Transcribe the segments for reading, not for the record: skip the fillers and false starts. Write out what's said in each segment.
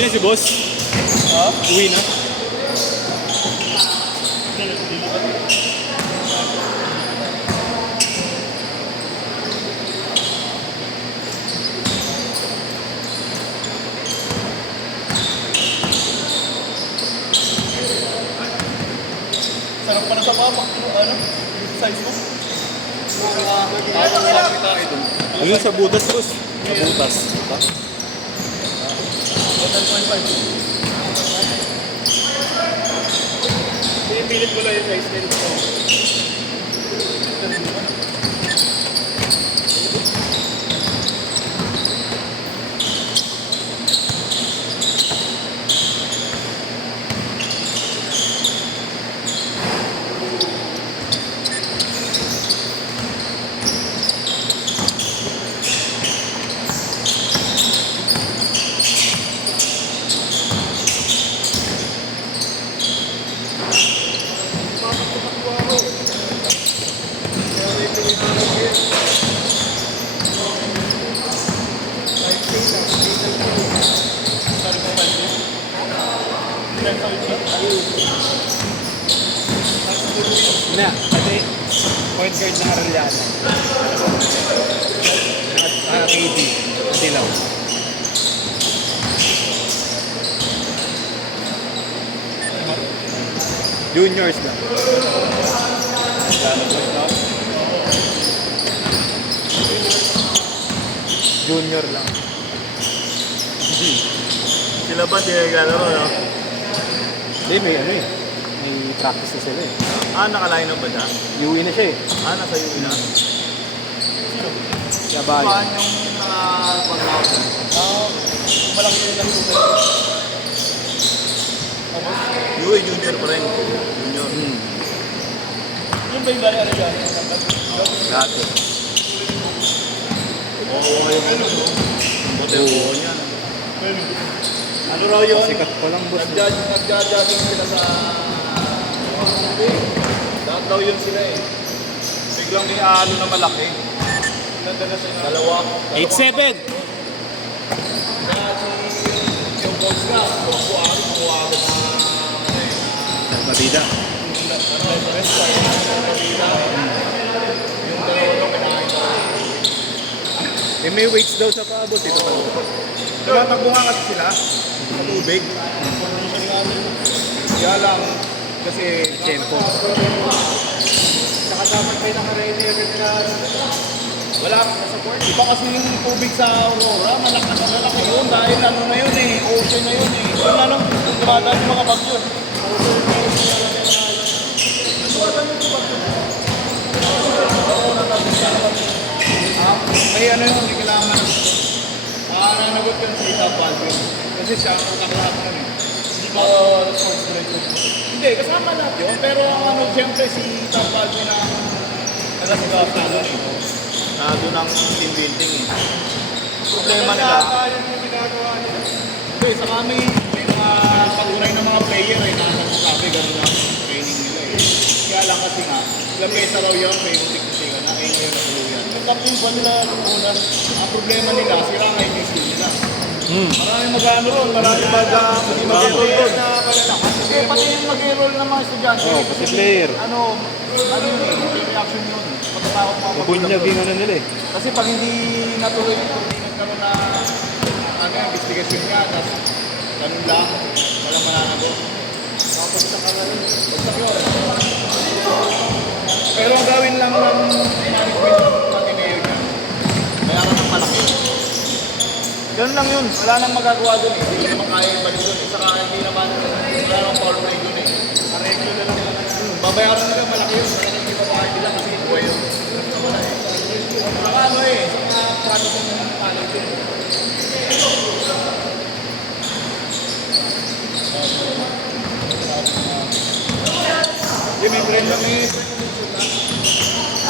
Uwi na si boss. Ha? Uwi na. Sarap pa na sa papak. Ano? Size mo? Ayun sa butas, boss. Sa butas. Ha? 10.5. Pinipilit ko lang yung size 10 ko. Na, kasi point guard na Arellano. At KD. Dilaw. Juniors lang. Junior lang. Sila ba di naglalaro, no? Hindi, may ano eh. May practice na sila eh. Ah, naka-line up ba siya? Uwi na siya eh. Ah, nasa UE na? Labayan. Saan yung pag-out? Malaki yung nagsusunod. UE junior pa rin. Junior. Yung ba yung bali ano dyan? Lahat eh. Oo, ngayon ano, no? Model yan. Ano raw yun? Sikat pa lang boss. Nagja-jogging sila sa... Lahat daw yun sila eh. Biglang may ano na malaki. Nandala sila. Dalawa. 8-7. Kaya yung coach na, kuwari na... Batida. Yung dalawa daw kinain na. Eh may weights daw sa paabot ito. Tumatakbo nga kasi sila sa tubig. Kaya lang, kasi Tempo. saka dapat may naka-ready agad na wala ka support. Iba kasi yung tubig sa Aurora, malaki yun dahil ano na yun eh, ocean na yun eh. Yun na lang, dumadaan yung mga bagyo. May ano yun, may kailangan. Nanagot yun si Top Alvin. Kasi siya ang utang-lahat nun eh. Hindi ba responsibility? Hindi, kasama lahat yun. Pero ang ano, siyempre si Top Alvin ang nagasigaw sa ano eh. Doon ang team building eh. Problema nila. Hindi, saka may mga patunay ng mga player eh. Sabi, gano'n ang training nila eh. Kaya lang kasi nga, ilang beses raw yun, may muntik na sila na, ngayon natuluyan. Nagkapin ba nila una? Ang problema nila, sira nga yung issue nila. Maraming mag-ano ron, maraming mag-enroll doon. Kasi pati yung mag-enroll ng mga estudyante. Oh, pati player. Ano yun eh, yung reaction yun. Patatakot mga Mabunyag yung ano nila eh. kasi pag hindi natuloy ito, hindi nagkaroon na investigation niya, tapos ganun lang, walang mananagot. Nakapagsak ka na rin. Bagsak yun. Pero ang gawin lang ng management ng mayor niya, bayaran ng malaki. Ganun lang yun. Wala nang magagawa dun eh. Hindi naman kaya ibalik dun eh. Saka hindi naman wala nang power play dun eh. Areglo na lang. Babayaran nila malaki yun. Kaya hindi babayaran nila kasi buhay yun. Wala eh. Saka ano eh. Saka paano kung ano yun. Hindi, may friend lang eh.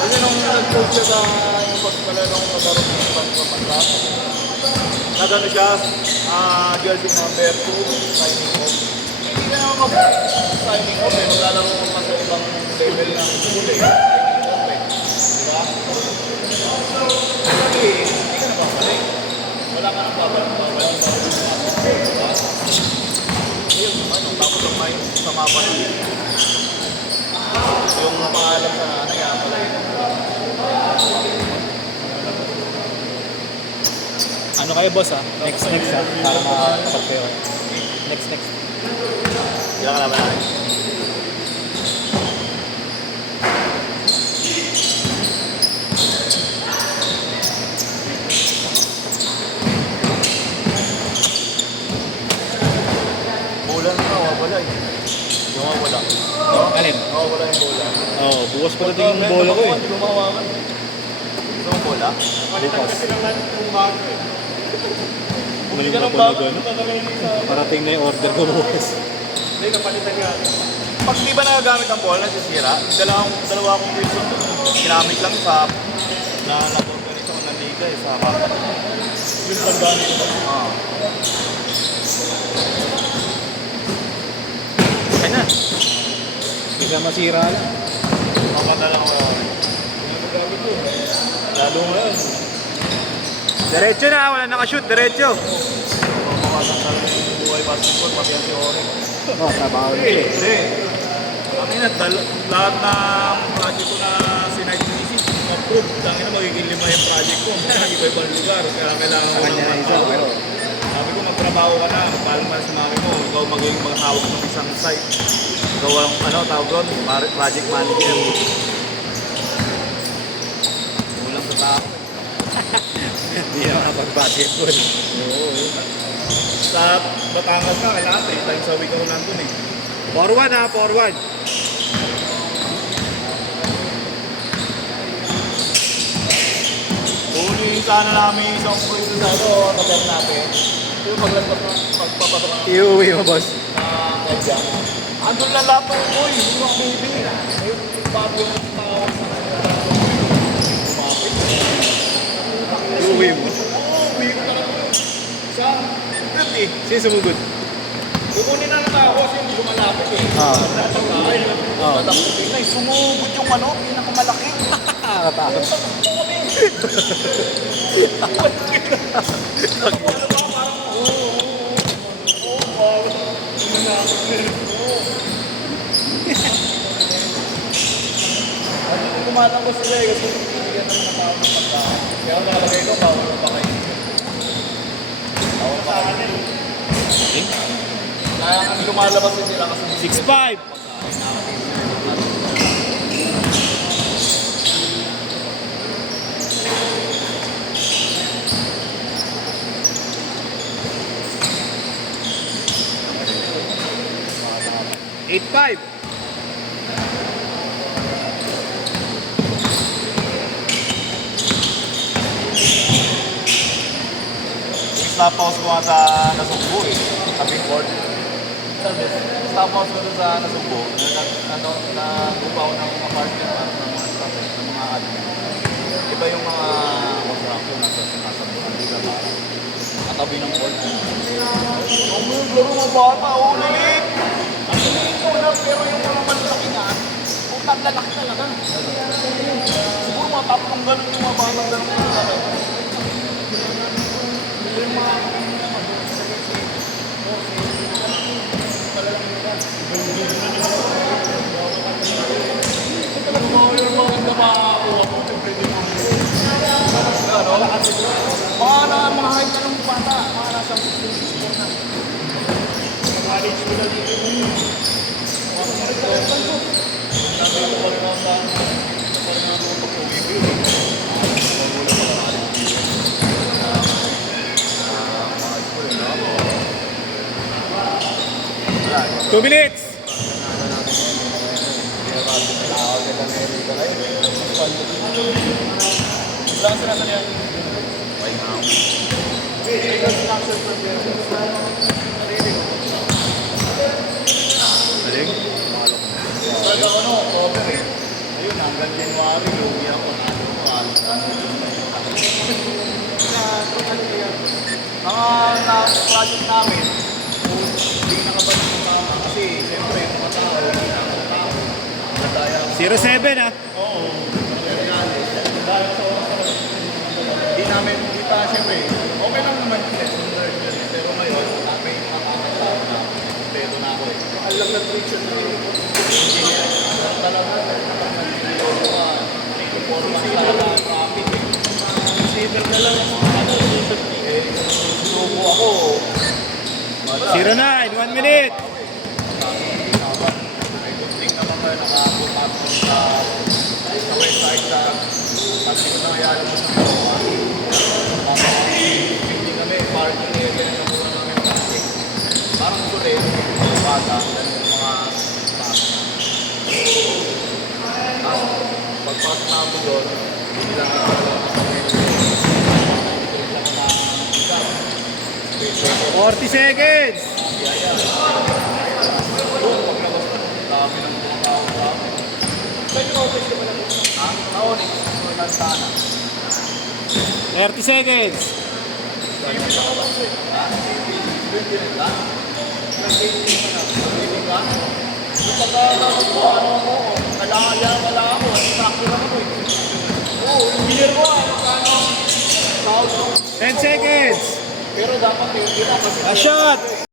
Kasi nung nag-post siya sa yung pagpala nung nadarot ng pagpapanlap, nagano siya, jersey number 2, signing off. Hindi na naman mag-signing off eh, maglalaro ko pa sa ibang level ng school eh. Signing off eh. Diba? Kasi, hindi ka na babalik. Wala ka na babalik. Diba? kapatid. Yung pangalan sa kaya pala yun. Ano kayo boss ah? Next ah. Para makapagpayo. Next. Ilang ka naman natin? Bulan na, wala eh. Yung wala. Alin? Wala yung bola. Oo, bukas pa dating yung bola ko eh. Hindi lumawakan. Gusto mo bola? Bukas. Bumili ka ng Bumili bago. ko na Parating na yung order ko bukas. Hindi, napalitan ka. Pag di ba nagagamit ang bola, nasisira, dalawa akong Wilson doon. Ginamit lang sa na-organize ako ng liga eh, sa Baka. Yung paggamit ko. Kaya na. Hindi ka masira lang. Makata lang ako. Lalo mo yun. Diretso na, wala nakashoot, diretso. Mawasan ka lang yung buhay basketball, pati yan si Ore. Oo, trabaho na siya. Hindi. Kami na, lahat ng project ko na sinag-isip, approve. Tangin na magiging 5 yung project ko. Iba-ibang lugar, kaya kailangan Sa ko kanya na ng isa. power. Sabi ko, magtrabaho ka na, magpalma sa mami mo, ikaw magiging maghawak ng isang site. Ikaw ang, tawag doon, project manager. Kulang sa tao. Hindi na makapag-basketball. Sa Batangas na, kailangan 3 times a week ako nandun eh. Forward ha, forward. Huliin sana namin isang pwesto sa tagal natin. Yung pagpapasok ng Iuwi mo boss. kaya. Andun lang lahat ng boy, yung mga baby. Ayun, bago yung tao. Iuwi mo. Oo, uwi ko talaga. Sa good eh. Sino sumugod? Kukunin na ng tao kasi hindi ko malapit eh. Oo. Sumugod yung pinakamalaki. Nakatakot. Kumatapos sila eh kasi bibigyan naman ng tao ng pagkain. Kaya ako nakalagay ko, bawal pa kayo. Bawal pa kayo. Kaya kami lumalabas din sila kasi 6'5". Eight five. stop house ko nga sa Nasugbo eh. Tabing court. Stop house ko sa Nasugbo. Nag-upa ako ng apartment para sa mga staff ng mga admin. Iba yung mga contractor nasa Bulandila para katabi ng court. Ang mga laro mga bata, lilit! Ang lilit ko na, pero yung mga malaki nga, utang lalaki talaga. Siguro mga tapong ganun yung mga bata ganun talaga. Yung mga mga height na ng bata, mga nasa 16 na. College ko na dito. Two minutes. Lang sila sa niya. Why now? Aling? Talaga cover eh. Ayun, hanggang January, lugi ako. Mga project namin, hindi nakabalik ng tama. Kasi, siyempre, yung mga tao, hindi nakatao. Nadaya ako. 0-7 ah. Oo. Dahil sa oras talaga. Hindi namin, hindi pa, siyempre, okay lang naman yung lesson learned yun. Pero ngayon, may mga tao na, pedo na ako eh. Alam na treat talaga. Performance talaga ang traffic eh. Consider na lang yung mga ano, eh, susuko ako. 09, 1 minute. May kunting naman kayo nakapunta sa west side sa kasi ko na kaya alam mo hindi kami parking area na muna namin traffic. Parang sulit, bata, dahil yung mga pagpasok namin doon, hindi lang ako alam 40 seconds. dami ng mga tao sa amin. Saan yung office ka pala doon? Ha? Naonik, ng sana. 30 seconds. Kailangan yan wala ako. Sakto lang ako eh. Oo, engineer ko ano, 10 seconds. pero dapat hindi na kasi A shot.